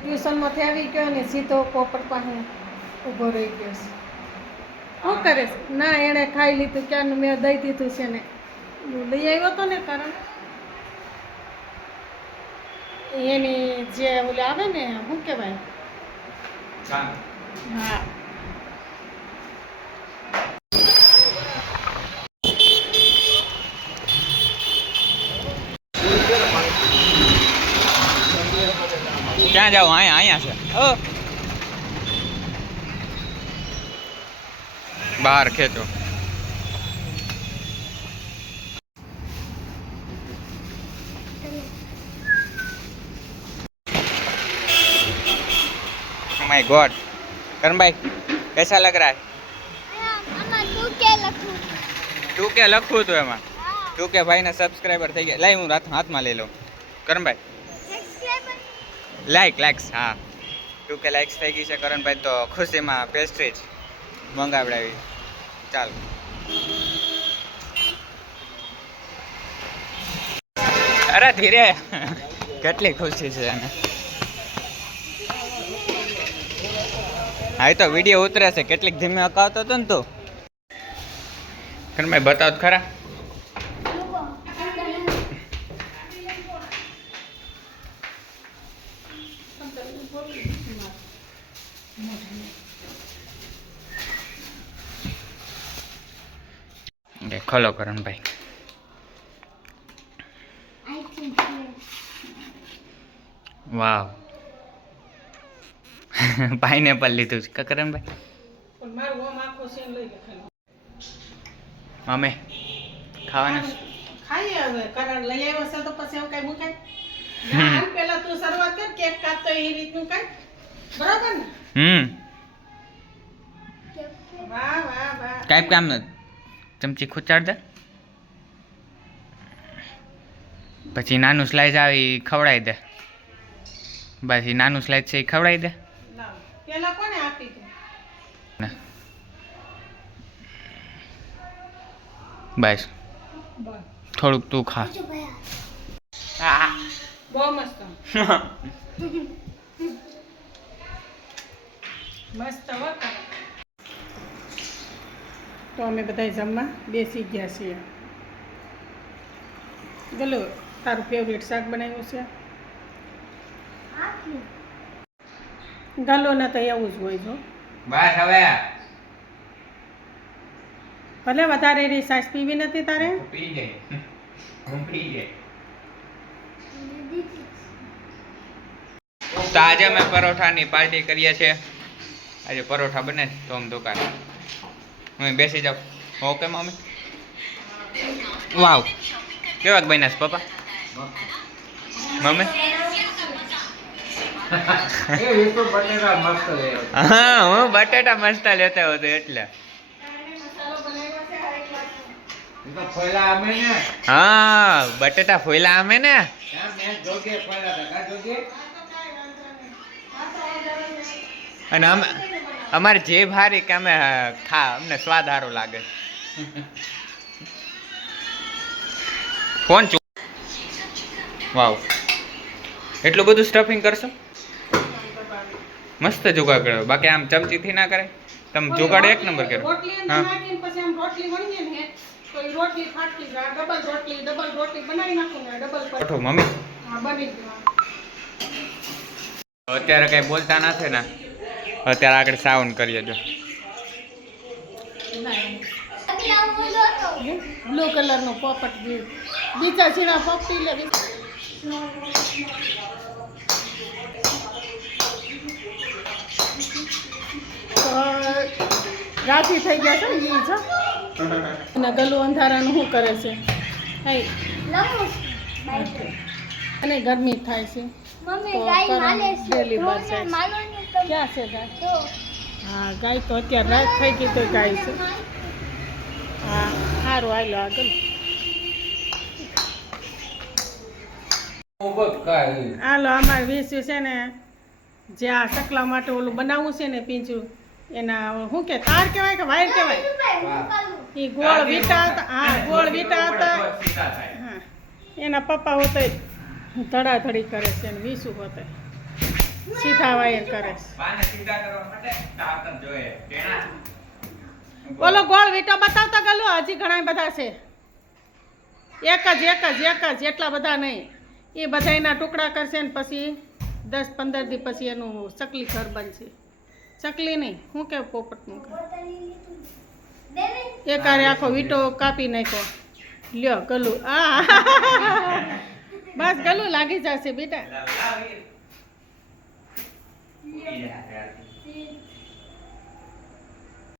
ટ્યુશનમાંથી આવી ગયો ને સીધો પોપટ પાસે ઊભો રહી ગયો છે. શું કરે છે? ના, એણે ખાઈ લીધું ક્યાંનું મેં દઈ દીધું છે ને. લઈ આવ્યો હતો ને કારણ એની જે ઓલી આવે ને શું કહેવાય? હા, ક્યાં જાવ? અહીંયા છે. બહાર ખેંચો. माय गॉड करण भाई कैसा लग रहा है? टू के लखू तो एमा टू के भाई ने सब्सक्राइबर થઈ ગયા. લાઈ હું હાથમાં લઈ લઉં. કરણ ભાઈ લાઈક્સ હા 2k લાઈક્સ થઈ ગઈ છે. કરણ ભાઈ તો ખુશીમાં પેસ્ટ્રી મંગાવડાવી. ચાલ અરે ધીરે કેટલી ખુશી છે એને. હા તો વિડીયો ઉતરે છે. કેટલીક ધીમે અકાવતો હતો ને તું. કરણ ભાઈ બતાવ ખરા. ખોલો કરણ ભાઈ. વાવ પાઇનેપલ લીધું છે કરણ ભાઈ. અમે ખાવાના ખાઈએ હવે. કરણ લઈ આવ્યો છે તો પછી એવું કઈ મુકાય? પેલા તું શરૂઆત કર. કેક કાપતો એ રીતનું કઈ બરાબર ને? વાહ વાહ વાહ. કાંઈ કામ નથી. ચમચી ખૂચાડ દે. પછી નાનું સ્લાઇસ આવી ખવડાવી દે. બસ એ નાનું સ્લાઇસ છે એ ખવડાવી દે. પેલા કોને આપી તું? બસ થોડુંક તું ખા. બહુ મસ્ત મસ્ત હો. તો અમે બધા જમવા બેસી ગયા છીએ. ગલો તારું ફેવરેટ શાક બનાવ્યું છે. ગલો ને તો એવું જ હોય જો. બસ હવે ભલે વધારે એની સાસ પીવી નથી તારે. પી જાય હું પી જાય. તો આજે અમે પરોઠાની પાર્ટી કરીએ છીએ. આજે પરોઠા બને તો આમ દુકાન હું બેસી જાઉં. Okay mummy. વાવ કેવાક બન્યા છે પપ્પા? મમ્મી હા હું બટેટા મસ્ત લેતો હતો એટલે. હા બટેટા ફોયલા અમે ને. અને અમારે જે ભારી કે અમે અમને સ્વાદ સારો લાગે. ફોન વાવ એટલું બધું સ્ટફિંગ કરશો? મસ્ત જુગાડ કર્યો. બાકી આમ ચમચીથી ના કરે. તમે જુગાડ એક નંબર કર્યો. હા મમ્મી અત્યારે કઈ બોલતા નથી ને. અત્યારે આગળ સાઉન્ડ કરીએ જો. બ્લુ કલર નો પોપટ બીજા ઝીણા પોપટી લે. રાતી થઈ ગયા છે ને એ છે. અને ગલું અંધારાનું શું કરે છે? અને ગરમી થાય છે. ક્યાં છે ગાય? હા ગાય તો અત્યારે રાત થઈ ગઈ તો ગાય છે. હા સારું હાલો આગળ. હાલો અમારે વીસ્યું છે ને જે આ ચકલા માટે ઓલું બનાવવું છે ને પીંછું એના શું કે તાર કહેવાય કે વાયર કહેવાય? એ ગોળ વીટા હતા. હા ગોળ વીટા હતા. હા એના પપ્પા હોતે ધડાધડી કરે છે ને વીસું હોતે સીધા વાયર કરે છે. બાને સીધા કરવા માટે તાકાત જોઈએ ટેણા ઓલો ગોળ વીંટો બતાવતો ગલો હજી ઘણા બધા છે. એક જ એટલા બધા નહીં. એ બધા એના ટુકડા કરશે ને પછી 10-15 દી પછી એનું ચકલી ઘર બનશે. ચકલી નહીં, શું કે પોપટનું ઘર. એક હારે આખો વીંટો કાપી નાખ્યો. લ્યો ગલું બસ ગલું લાગી જશે બેટા. લાવ, લાવ, ઈ. ઈ જા, જા.